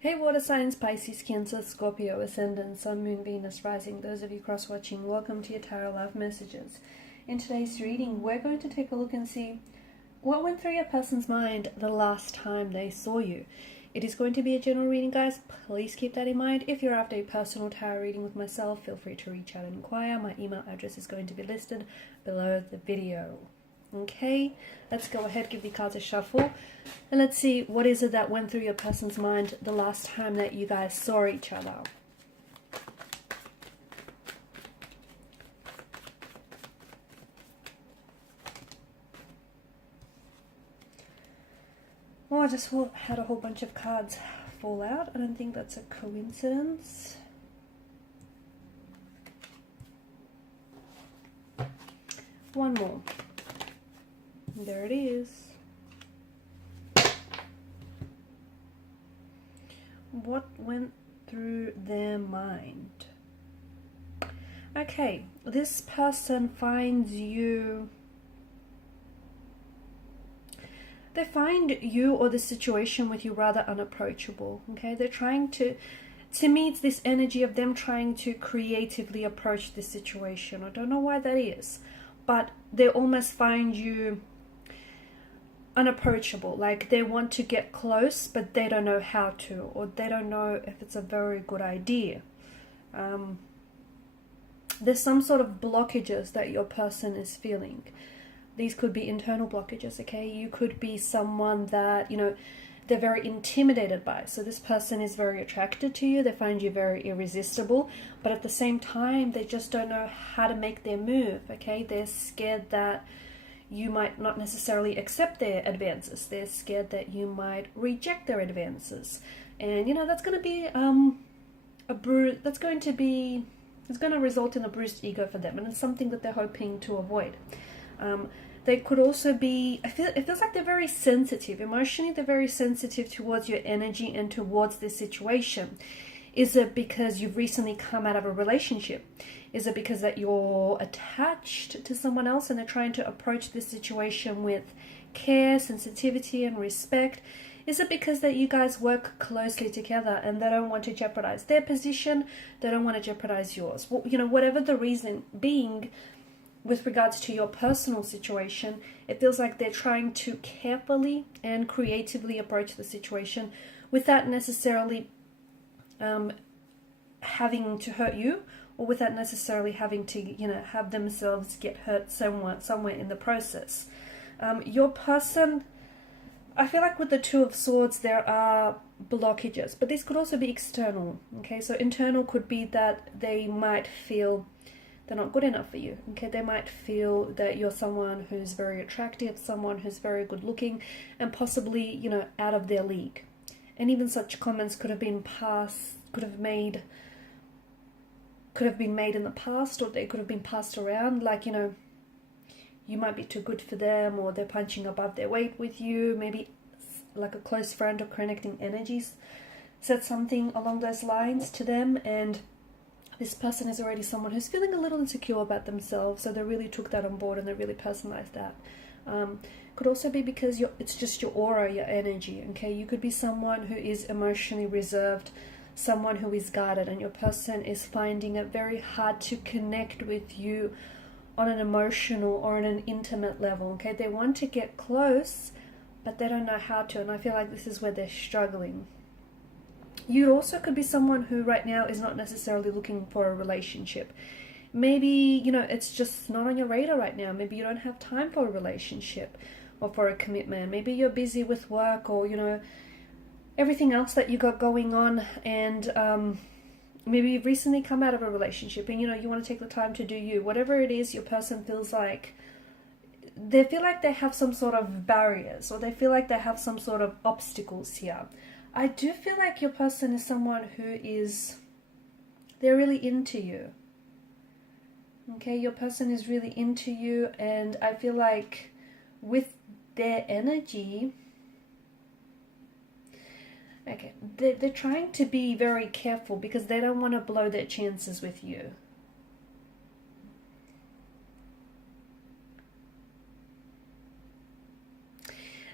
Hey water signs, Pisces, Cancer, Scorpio, Ascendant, Sun, Moon, Venus, Rising. Those of you cross-watching, welcome to your Tarot Love Messages. In today's reading, we're going to take a look and see what went through your person's mind the last time they saw you. It is going to be a general reading, guys. Please keep that in mind. If you're after a personal tarot reading with myself, feel free to reach out and inquire. My email address is going to be listed below the video. Okay, let's go ahead, give the cards a shuffle, and let's see what is it that went through your person's mind the last time that you guys saw each other. Oh, I just had a whole bunch of cards fall out. I don't think that's a coincidence. One more. There it is. What went through their mind? Okay, this person finds you... They find you or the situation with you rather unapproachable, okay? They're trying to me, it's this energy of them trying to creatively approach this situation. I don't know why that is, but they almost find you unapproachable, like they want to get close but they don't know how to, or they don't know if it's a very good idea. There's some sort of blockages that your person is feeling. These could be internal blockages, okay? You could be someone that, you know, they're very intimidated by. So this person is very attracted to you. They find you very irresistible, but at the same time, they just don't know how to make their move, okay? They're scared that you might not necessarily accept their advances. They're scared that you might reject their advances. And, you know, that's going to be it's going to result in a bruised ego for them. And it's something that they're hoping to avoid. They could also be, it feels like they're very sensitive. Emotionally, they're very sensitive towards your energy and towards this situation. Is it because you've recently come out of a relationship? Is it because that you're attached to someone else and they're trying to approach this situation with care, sensitivity, and respect? Is it because that you guys work closely together and they don't want to jeopardize their position? They don't want to jeopardize yours? Well, you know, whatever the reason being, with regards to your personal situation, it feels like they're trying to carefully and creatively approach the situation without necessarily having to hurt you, or without necessarily having to, you know, have themselves get hurt somewhere in the process. Your person, I feel like with the Two of Swords, there are blockages, but this could also be external, okay? So internal could be that they might feel they're not good enough for you, okay? They might feel that you're someone who's very attractive, someone who's very good looking, and possibly, you know, out of their league. And even such comments could have been made in the past, or they could have been passed around, like, you know, you might be too good for them, or they're punching above their weight with you. Maybe like a close friend or connecting energies said something along those lines to them, and this person is already someone who's feeling a little insecure about themselves, so they really took that on board and they really personalized that. Could also be because it's just your aura, your energy, okay? You could be someone who is emotionally reserved, someone who is guarded, and your person is finding it very hard to connect with you on an emotional or on an intimate level, okay? They want to get close, but they don't know how to, and I feel like this is where they're struggling. You also could be someone who right now is not necessarily looking for a relationship. Maybe, you know, it's just not on your radar right now. Maybe you don't have time for a relationship or for a commitment. Maybe you're busy with work, or, you know, everything else that you got going on, and maybe you've recently come out of a relationship and, you know, you want to take the time to do you. Whatever it is, your person feels like they have some sort of barriers, or they feel like they have some sort of obstacles here. I do feel like your person is someone who they're really into you. Okay, your person is really into you, and I feel like with their energy, okay, they're trying to be very careful because they don't want to blow their chances with you.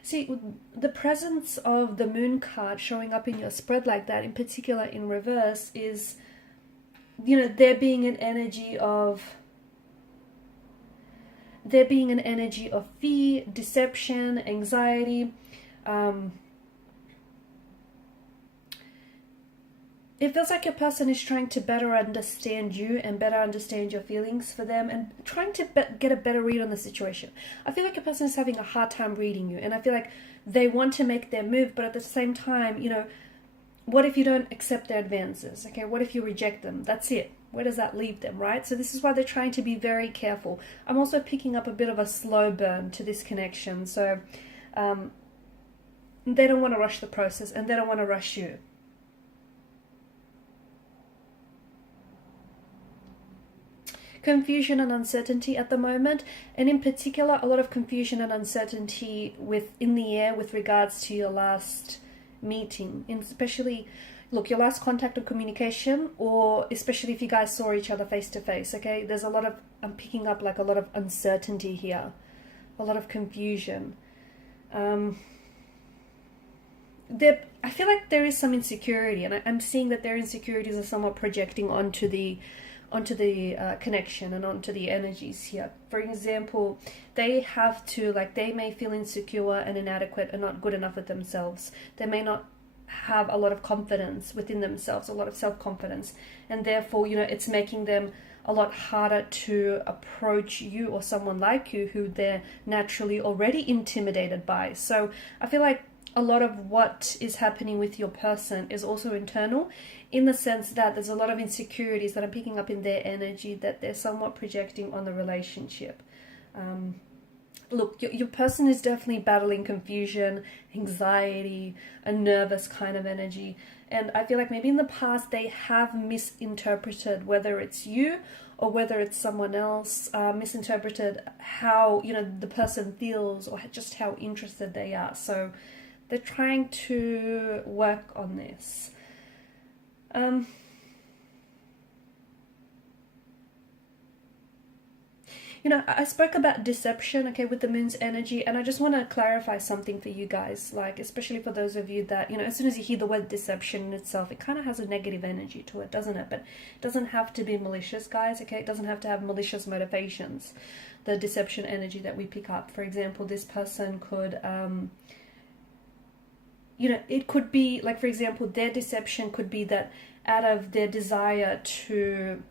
See, the presence of the moon card showing up in your spread like that, in particular in reverse, is, you know, there being an energy of fear, deception, anxiety. It feels like your person is trying to better understand you and better understand your feelings for them, and trying to get a better read on the situation. I feel like your person is having a hard time reading you, and I feel like they want to make their move, but at the same time, you know, what if you don't accept their advances? Okay, what if you reject them? That's it. Where does that leave them, right? So this is why they're trying to be very careful. I'm also picking up a bit of a slow burn to this connection. So they don't want to rush the process, and they don't want to rush you. Confusion and uncertainty at the moment, and in particular a lot of confusion and uncertainty in the air with regards to your last meeting, and especially, look, your last contact or communication, or especially if you guys saw each other face to face. Okay, there's a lot of, I'm picking up like a lot of uncertainty here, a lot of confusion. I feel like there is some insecurity, and I'm seeing that their insecurities are somewhat projecting onto the connection and onto the energies here. For example, they may feel insecure and inadequate and not good enough with themselves. They may not have a lot of confidence within themselves, a lot of self-confidence, and therefore, you know, it's making them a lot harder to approach you or someone like you who they're naturally already intimidated by. So I feel like a lot of what is happening with your person is also internal, in the sense that there's a lot of insecurities that I'm picking up in their energy that they're somewhat projecting on the relationship. Look, your person is definitely battling confusion, anxiety, a nervous kind of energy. And I feel like maybe in the past they have misinterpreted, whether it's you or whether it's someone else, misinterpreted how, you know, the person feels, or just how interested they are. So they're trying to work on this. You know, I spoke about deception, okay, with the moon's energy, and I just want to clarify something for you guys, like, especially for those of you that, you know, as soon as you hear the word deception in itself, it kind of has a negative energy to it, doesn't it? But it doesn't have to be malicious, guys, okay? It doesn't have to have malicious motivations, the deception energy that we pick up. For example, this person could, you know, it could be, like, for example, their deception could be that out of their desire to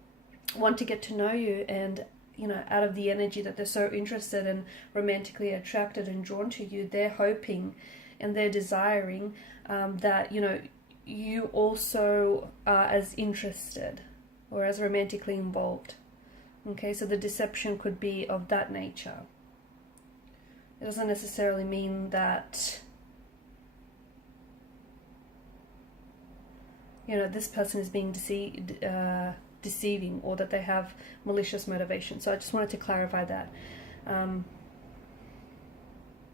want to get to know you, and, you know, out of the energy that they're so interested and romantically attracted and drawn to you, they're hoping and they're desiring that, you know, you also are as interested or as romantically involved. Okay, so the deception could be of that nature. It doesn't necessarily mean that, you know, this person is being deceiving, or that they have malicious motivation. So I just wanted to clarify that.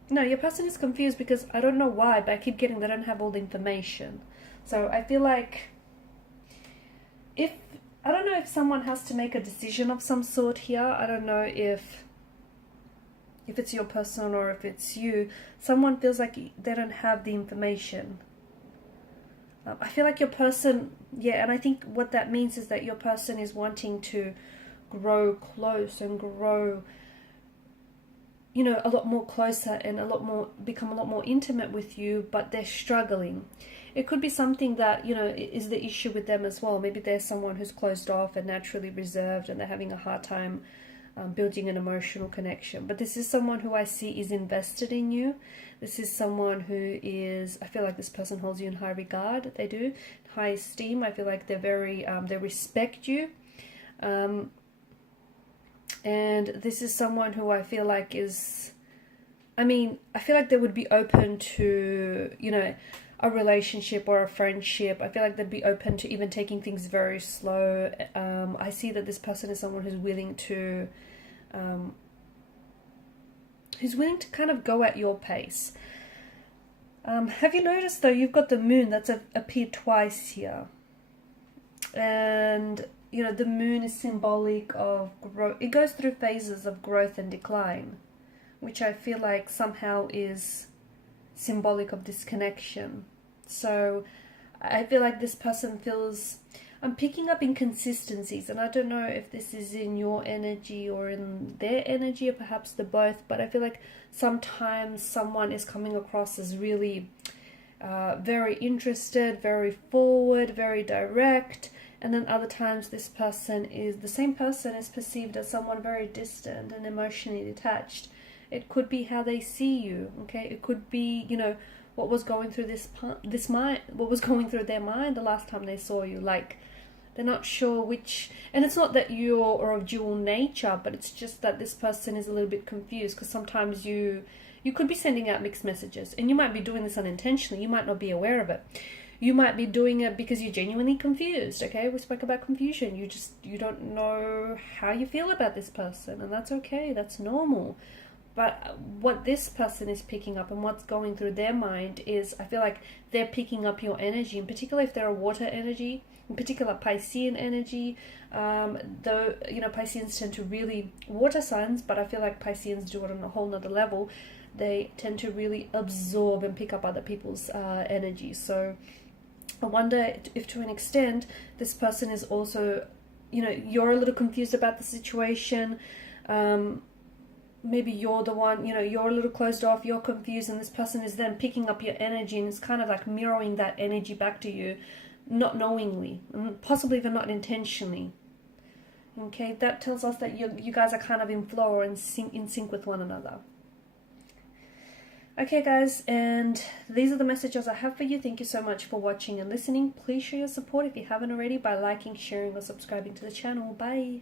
No, your person is confused because I don't know why, but I keep getting they don't have all the information. So I feel like I don't know if someone has to make a decision of some sort here. I don't know if it's your person or if it's you. Someone feels like they don't have the information. I feel like your person, yeah, and I think what that means is that your person is wanting to grow close and grow, you know, a lot more closer and become a lot more intimate with you, but they're struggling. It could be something that, you know, is the issue with them as well. Maybe there's someone who's closed off and naturally reserved, and they're having a hard time building an emotional connection. But this is someone who I see is invested in you. This is someone who is, I feel like this person holds you in high regard. They do, high esteem. I feel like they're very, they respect you. And this is someone who I feel like is, I feel like they would be open to, you know, a relationship or a friendship. I feel like they'd be open to even taking things very slow. I see that this person is someone who's willing to kind of go at your pace. Have you noticed though, you've got the moon that's appeared twice here, and you know, the moon is symbolic of growth. It goes through phases of growth and decline, which I feel like somehow is symbolic of this connection. So I feel like this person feels, I'm picking up inconsistencies, and I don't know if this is in your energy or in their energy, or perhaps the both, but I feel like sometimes someone is coming across as really very interested, very forward, very direct, and then other times the same person is perceived as someone very distant and emotionally detached. It could be how they see you, okay? It could be, you know, what was going through what was going through their mind the last time they saw you. Like, they're not sure which, and it's not that you're of dual nature, but it's just that this person is a little bit confused, because sometimes you could be sending out mixed messages, and you might be doing this unintentionally. You might not be aware of it. You might be doing it because you're genuinely confused, okay? We spoke about confusion. You don't know how you feel about this person, and that's okay. That's normal. But what this person is picking up and what's going through their mind is, I feel like they're picking up your energy, in particular if they're a water energy, in particular Piscean energy. Though, you know, Pisceans tend to really, water signs, but I feel like Pisceans do it on a whole nother level. They tend to really absorb and pick up other people's energy. So I wonder if to an extent this person is also, you know, you're a little confused about the situation. Maybe you're the one, you know, you're a little closed off, you're confused, and this person is then picking up your energy and it's kind of like mirroring that energy back to you, not knowingly, and possibly even not intentionally. Okay, that tells us that you guys are kind of in flow or in sync with one another. Okay guys, and these are the messages I have for you. Thank you so much for watching and listening. Please show your support if you haven't already by liking, sharing or subscribing to the channel. Bye.